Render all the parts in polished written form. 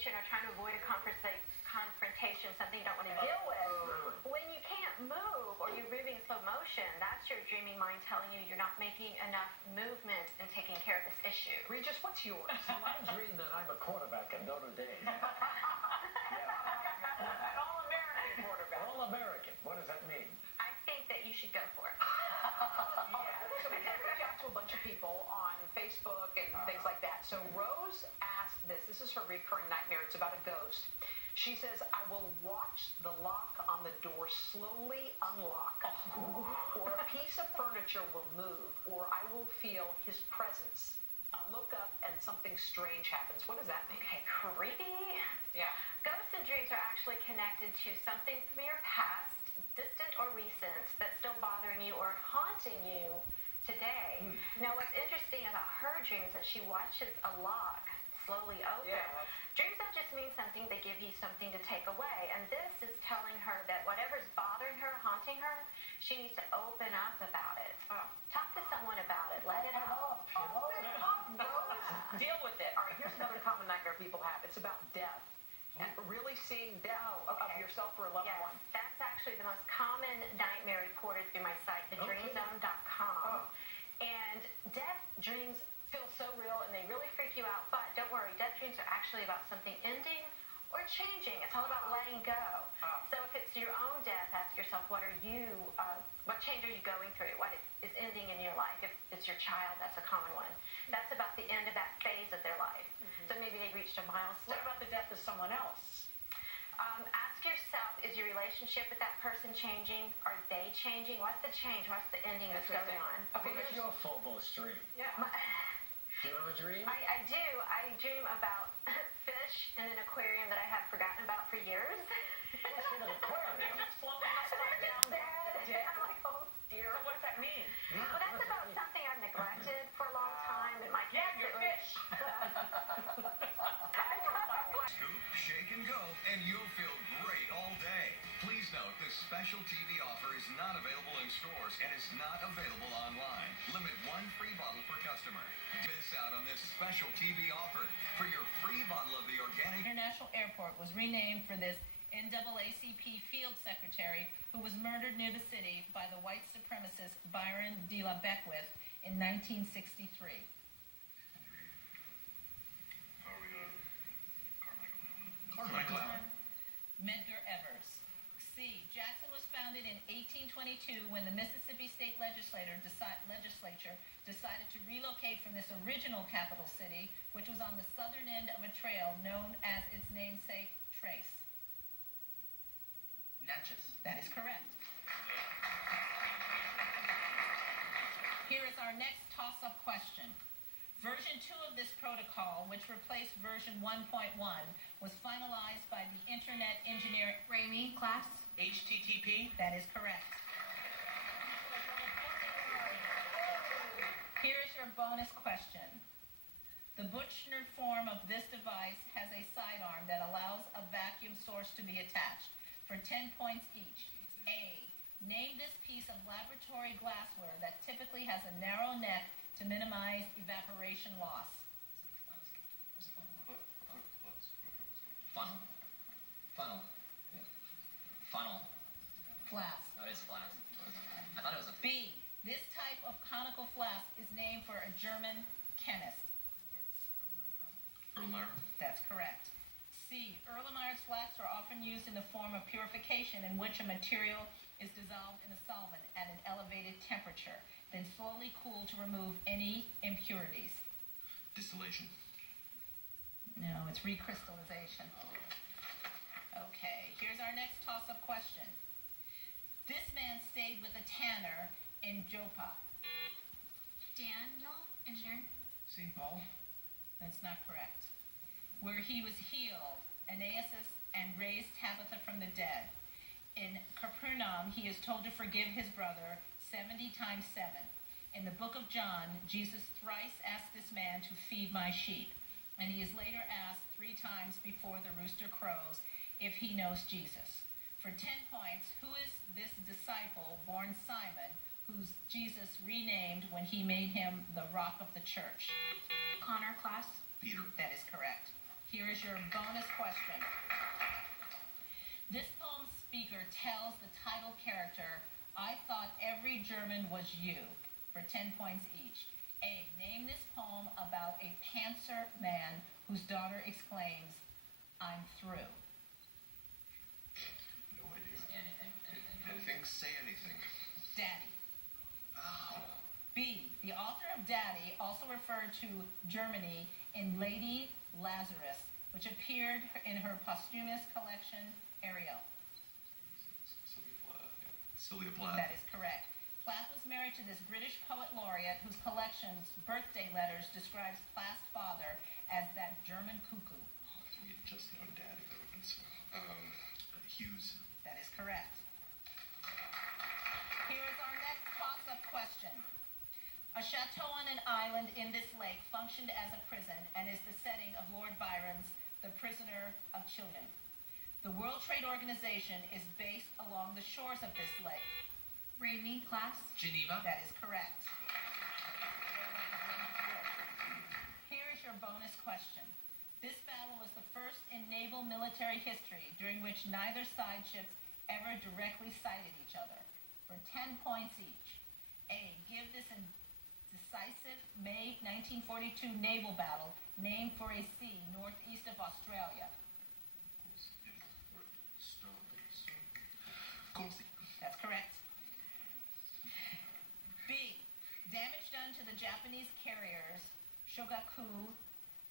confrontation or trying to avoid a confrontation, something you don't want to deal with. When you can't move or you're moving in slow motion, that's your dreaming mind telling you you're not making enough movement in taking care of this issue. Regis, what's yours? I dream that I'm a quarterback at Notre Dame. An all-American quarterback. All-American. What does that mean? I think that you should go for it. So we can reach out to a bunch of people on Facebook and things like that. So Rose asked this. This is her recurring nightmare. It's about a ghost. She says, I will watch the lock on the door slowly unlock, or a piece of furniture will move, or I will feel his presence. I'll look up and something strange happens. What does that mean? Okay, creepy. Yeah. Ghosts and dreams are actually connected to something from your past, distant or recent, that's still bothering you or haunting you today. Now, what's interesting about her dreams is that she watches a lock slowly open. Yeah. Dreams don't just mean something, they give you something to take away. And this is telling her that whatever's bothering her, haunting her, she needs to open up about it. Talk to someone about it. Let it out. Open up, Rose. Deal with it. All right, here's another common nightmare people have. It's about death. And really seeing death of yourself or a loved one. That's actually the most common nightmare reported through my site, thedreamzone.com. And death dreams feel so real and they really freak you out, but don't worry, death dreams are actually about something ending or changing. It's all about letting go. So if it's your own death, ask yourself, what change are you going through? What is ending in your life? If it's your child, that's a common one. That's about the end of that phase of their life. So maybe they reached a milestone. What about the death of someone else? Ask yourself, is your relationship with that person changing? Are they changing? What's the change? What's the ending that's going on? Okay, what's your foremost dream? Yeah. Do you have a dream? I do. I dream about fish in an aquarium that I have forgotten about for years. What's in an aquarium? Just floating upside down. Dead. I'm like, oh dear. What does that mean? Well, that's about something I've neglected for a long time. And my kids your fish. Scoop, shake, and go, and you'll feel great all day. Please note this special TV offer is not available in stores and is not available online. Limit one free bottle per customer. Miss out on this special TV offer. For your free bottle of the organic International Airport was renamed for this NAACP field secretary who was murdered near the city by the white supremacist Byron de la Beckwith in 1963. Carmichael. Medgar Evers. C. Jackson was founded in 1822 when the Mississippi State Legislature decided to relocate from this original capital city, which was on the southern end of a trail known as its namesake, Trace. Natchez. That is correct. Here is our next toss-up question. Version 2 of this protocol, which replaced version 1.1, was finalized by the Internet Engineer Ramey class. HTTP. That is correct. Here is your bonus question. The Buchner form of this device has a sidearm that allows a vacuum source to be attached. For 10 points each. A. Name this piece of laboratory glassware that typically has a narrow neck to minimize evaporation loss. Funnel. Funnel. Yeah. Funnel. Flask. Oh, it is flask. I thought it was a... B. This type of conical flask is named for a German chemist. Erlenmeyer. That's correct. C. Erlenmeyer's flasks are often used in the form of purification in which a material is dissolved in a solvent at an elevated temperature, then slowly cooled to remove any impurities. Distillation. No, it's recrystallization. Okay, here's our next toss-up question. This man stayed with a tanner in Joppa. Daniel, engineering. St. Paul. That's not correct. Where he was healed, Aeneas and raised Tabitha from the dead. In Capernaum, he is told to forgive his brother 70 times 7. In the book of John, Jesus thrice asked this man to feed my sheep, and he is later asked 3 times before the rooster crows if he knows Jesus. For 10 points, who is this disciple born Simon, whose Jesus renamed when he made him the rock of the church? Connor class. Peter. That is correct. Here Here's your bonus question. This poem's speaker tells the title character, I thought every German was you, for 10 points each. A, name this poem about a pantser man whose daughter exclaims, I'm through. No idea. Anything? Say anything. Daddy. Oh. B, the author of Daddy also referred to Germany in Lady Lazarus, which appeared in her posthumous collection, Ariel. Sylvia Plath. That is correct. Plath was married to this British poet laureate whose collection's birthday letters describes Plath's father as that German cuckoo. We had just known Daddy, though. Hughes. That is correct. Here is our next toss-up question. A chateau on an island in this lake functioned as a prison and is the setting of Lord Byron's The Prisoner of Chillon. The World Trade Organization is based along the shores of this lake. Rainy, class. Geneva. That is correct. Here is your bonus question. This battle was the first in naval military history during which neither side ships ever directly sighted each other. For 10 points each. A, give this decisive May 1942 naval battle named for a sea northeast of Australia. That's correct. B, damage done to the Japanese carriers Shogaku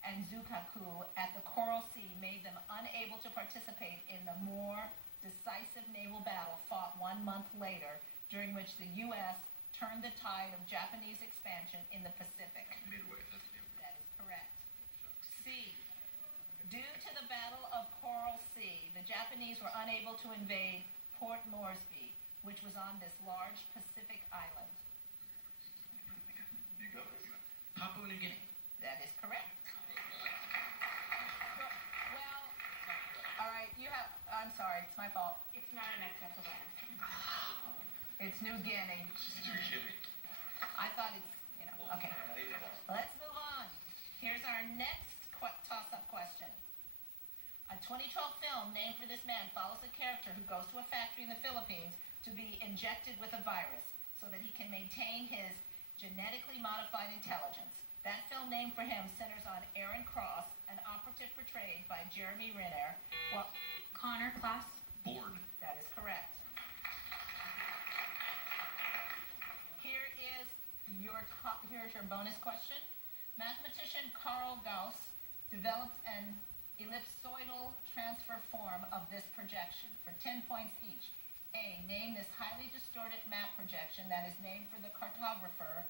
and Zukaku at the Coral Sea made them unable to participate in the more decisive naval battle fought 1 month later, during which the U.S. turned the tide of Japanese expansion in the Pacific. Midway. That is correct. C, due to the Battle of Coral Sea, the Japanese were unable to invade Port Moresby, which was on this large Pacific island. You go. Papua New Guinea. That is correct. Well, all right, I'm sorry, it's my fault. It's not an acceptable answer. It's New Guinea. You're kidding. I thought it's, okay. Let's move on. Here's our next toss-up question. A 2012 film named for this man follows a character who goes to a factory in the Philippines to be injected with a virus so that he can maintain his genetically modified intelligence. That film named for him centers on Aaron Cross, an operative portrayed by Jeremy Renner. Well, Connor, class. Bored. that is correct. Here's your bonus question. Mathematician Carl Gauss developed an ellipsoidal transfer form of this projection for 10 points each. A, name this highly distorted map projection that is named for the cartographer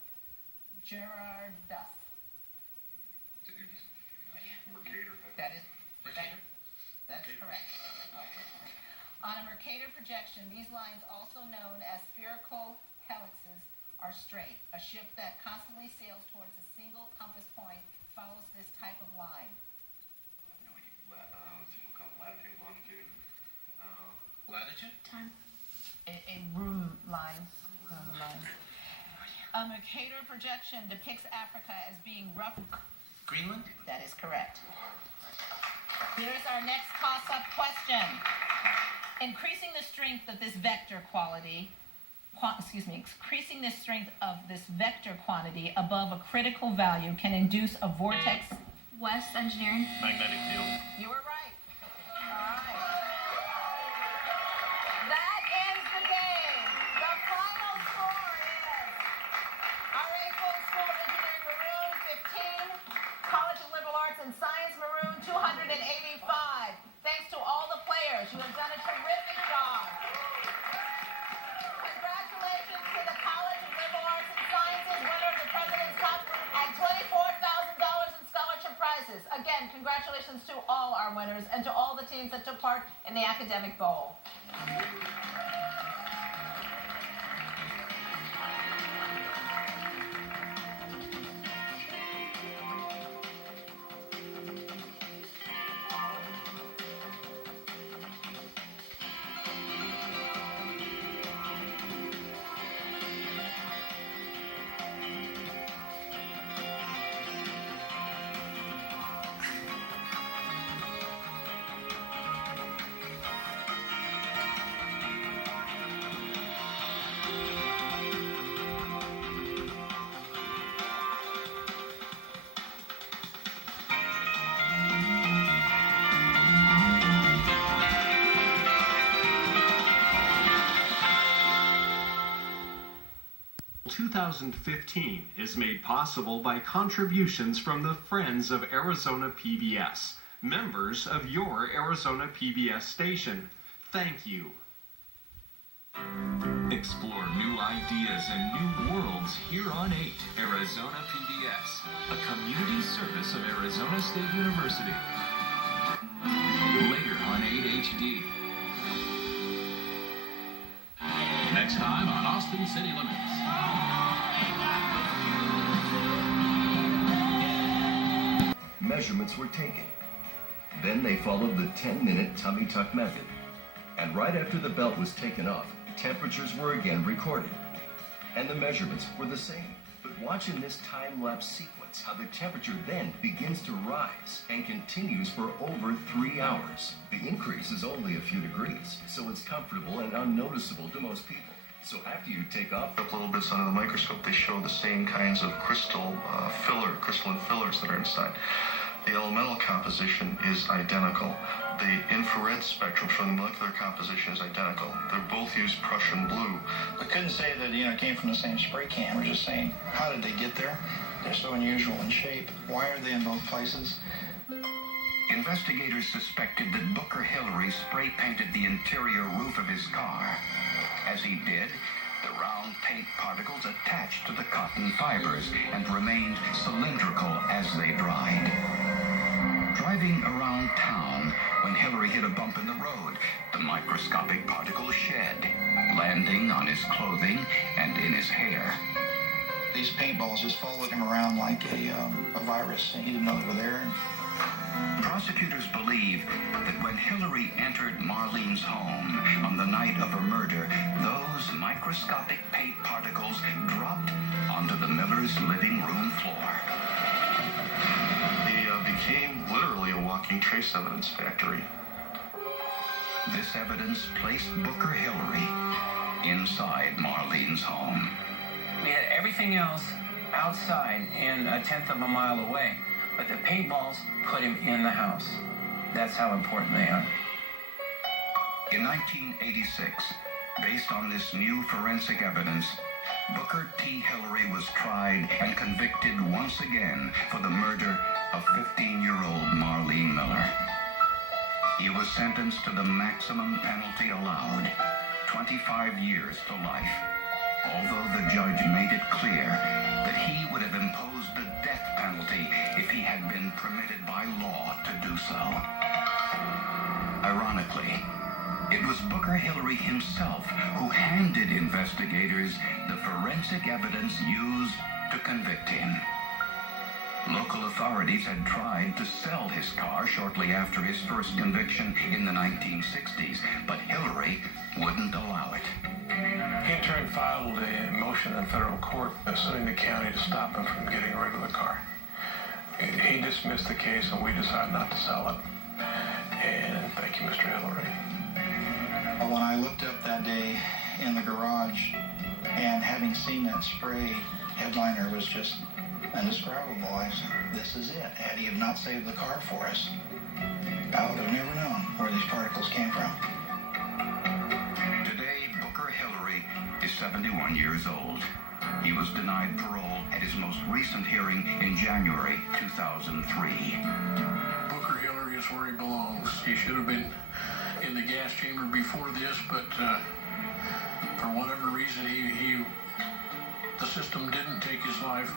Gerard Duss. Mercator. That's correct. On a Mercator projection, these lines, also known as spherical helices, are straight. A ship that constantly sails towards a single compass point follows this type of line. Latitude, longitude. Latitude. Time. A room line. A Mercator projection depicts Africa as being rough. Greenland. That is correct. Here's our next toss-up question. Increasing the strength of this vector increasing the strength of this vector quantity above a critical value can induce a vortex. West, engineering. Magnetic field. You were right. All right. That ends the game. The final score is RA Full School of Engineering Maroon 15, College of Liberal Arts and Science Maroon 285. Thanks to all the players. You have done a terrific job. Congratulations to the College of Liberal Arts and Sciences, winner of the President's Cup and $24,000 in scholarship prizes. Again, congratulations to all our winners and to all the teams that took part in the Academic Bowl. 2015 is made possible by contributions from the Friends of Arizona PBS, members of your Arizona PBS station. Thank you. Explore new ideas and new worlds here on 8, Arizona PBS, a community service of Arizona State University. Later on 8 HD. Next time on Austin City Limits. Measurements were taken. Then they followed the 10-minute tummy tuck method. And right after the belt was taken off, temperatures were again recorded. And the measurements were the same. But watch in this time-lapse sequence how the temperature then begins to rise and continues for over 3 hours. The increase is only a few degrees, so it's comfortable and unnoticeable to most people. So after you take off a little bits under the microscope, they show the same kinds of crystalline fillers that are inside. The elemental composition is identical. The infrared spectrum showing the molecular composition is identical. They both use Prussian blue. We couldn't say that it came from the same spray can. We're just saying, how did they get there? They're so unusual in shape. Why are they in both places? Investigators suspected that Booker Hillary spray painted the interior roof of his car. As he did, the round paint particles attached to the cotton fibers and remained cylindrical as they dried. Driving around town, when Hillary hit a bump in the road, the microscopic particles shed, landing on his clothing and in his hair. These paintballs just followed him around like a virus, and he didn't know they were there. Prosecutors believe that when Hillary entered Marlene's home on the night of her murder, those microscopic paint particles dropped onto the Millers' living room floor. He became literally a walking trace evidence factory. This evidence placed Booker Hillary inside Marlene's home. We had everything else outside and a tenth of a mile away, but the paintballs put him in the house. That's how important they are. In 1986, based on this new forensic evidence, Booker T. Hillary was tried and convicted once again for the murder of 15-year-old Marlene Miller. He was sentenced to the maximum penalty allowed, 25 years to life, although the judge made it clear that he would have imposed the death penalty if he had been permitted by law to do so. Ironically, it was Booker Hillary himself who handed investigators the forensic evidence used to convict him. Local authorities had tried to sell his car shortly after his first conviction in the 1960s, but Hillary wouldn't allow it. He in turn filed a motion in federal court suing the county to stop him from getting rid of the car. He dismissed the case and we decided not to sell it. And thank you, Mr. Hillary. When I looked up that day in the garage and having seen that spray headliner was just indescribable, I said, this is it. Had he have not saved the car for us, I would have never known where these particles came from. Today, Booker Hillary is 71 years old. He was denied parole at his most recent hearing in January 2003. Booker Hillary is where he belongs. He should have been in the gas chamber before this, but for whatever reason, the system didn't take his life.